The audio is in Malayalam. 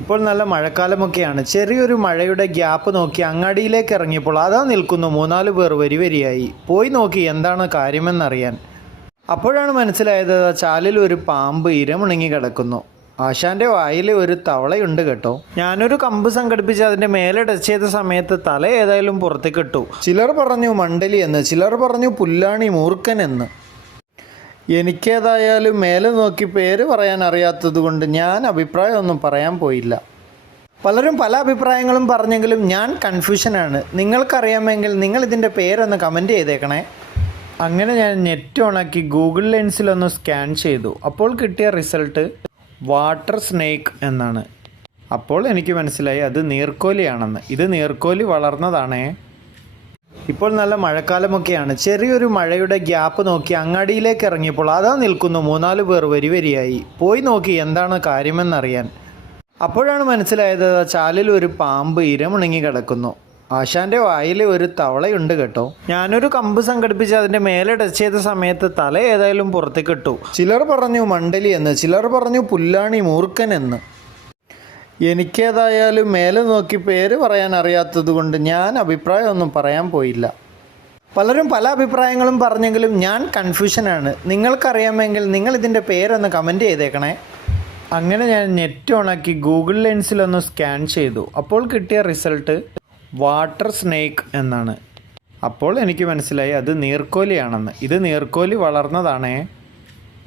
ഇപ്പോൾ നല്ല മഴക്കാലമൊക്കെയാണ്. ചെറിയൊരു മഴയുടെ ഗ്യാപ്പ് നോക്കി അങ്ങാടിയിലേക്ക് ഇറങ്ങിയപ്പോൾ അതാ നിൽക്കുന്നു 3-4 പേർ വരിവരിയായി. പോയി നോക്കി എന്താണ് കാര്യമെന്നറിയാൻ. അപ്പോഴാണ് മനസ്സിലായത് ചാലിൽ ഒരു പാമ്പ് ഇരമുണങ്ങി കിടക്കുന്നു. ആശാന്റെ വായിൽ ഒരു തവളയുണ്ട് കേട്ടോ. ഞാനൊരു കമ്പ് സംഘടിപ്പിച്ച് അതിന്റെ മേലെ ടച്ച് ചെയ്ത സമയത്ത് തല ഏതായാലും പുറത്തേക്ക് ഇട്ടു. ചിലർ പറഞ്ഞു മണ്ടലി എന്ന്, ചിലർ പറഞ്ഞു പുല്ലാണി മൂർഖൻ എന്ന്. എനിക്കേതായാലും മേലെ നോക്കി പേര് പറയാൻ അറിയാത്തത് കൊണ്ട് ഞാൻ അഭിപ്രായമൊന്നും പറയാൻ പോയില്ല. പലരും പല അഭിപ്രായങ്ങളും പറഞ്ഞെങ്കിലും ഞാൻ കൺഫ്യൂഷനാണ്. നിങ്ങൾക്കറിയാമെങ്കിൽ നിങ്ങൾ ഇതിൻ്റെ പേരൊന്ന് കമൻറ്റ് ചെയ്തേക്കണേ. അങ്ങനെ ഞാൻ നെറ്റ് ഓണാക്കി ഗൂഗിൾ ലെൻസിലൊന്ന് സ്കാൻ ചെയ്തു. അപ്പോൾ കിട്ടിയ റിസൾട്ട് വാട്ടർ സ്നേക്ക് എന്നാണ്. അപ്പോൾ എനിക്ക് മനസ്സിലായി അത് നീർക്കോലിയാണെന്ന്. ഇത് നീർക്കോലി വളർന്നതാണേ. ഇപ്പോൾ നല്ല മഴക്കാലമൊക്കെയാണ്. ചെറിയൊരു മഴയുടെ ഗ്യാപ്പ് നോക്കി അങ്ങാടിയിലേക്ക് ഇറങ്ങിയപ്പോൾ അതാ നിൽക്കുന്നു 3-4 പേർ വരിവരിയായി. പോയി നോക്കി എന്താണ് കാര്യമെന്നറിയാൻ. അപ്പോഴാണ് മനസ്സിലായത് ചാലിൽ ഒരു പാമ്പ് ഇരമുണങ്ങി കിടക്കുന്നു. ആശാന്റെ വായിൽ ഒരു തവളയുണ്ട് കേട്ടോ. ഞാനൊരു കമ്പ് സംഘടിപ്പിച്ച് അതിന്റെ മേലെ ടച്ച് ചെയ്ത സമയത്ത് തല ഏതായാലും പുറത്തേക്ക് ഇട്ടു. ചിലർ പറഞ്ഞു മണ്ടലി എന്ന്, ചിലർ പറഞ്ഞു പുല്ലാണി മൂർഖൻ എന്ന്. എനിക്കേതായാലും മേലെ നോക്കി പേര് പറയാൻ അറിയാത്തത് കൊണ്ട് ഞാൻ അഭിപ്രായമൊന്നും പറയാൻ പോയില്ല. പലരും പല അഭിപ്രായങ്ങളും പറഞ്ഞെങ്കിലും ഞാൻ കൺഫ്യൂഷനാണ്. നിങ്ങൾക്കറിയാമെങ്കിൽ നിങ്ങൾ ഇതിൻ്റെ പേരൊന്ന് കമൻറ്റ് ചെയ്തേക്കണേ. അങ്ങനെ ഞാൻ നെറ്റ് ഓണാക്കി ഗൂഗിൾ ലെൻസിലൊന്ന് സ്കാൻ ചെയ്തു. അപ്പോൾ കിട്ടിയ റിസൾട്ട് വാട്ടർ സ്നേക്ക് എന്നാണ്. അപ്പോൾ എനിക്ക് മനസ്സിലായി അത് നീർക്കോലിയാണെന്ന്. ഇത് നീർക്കോലി വളർന്നതാണേ.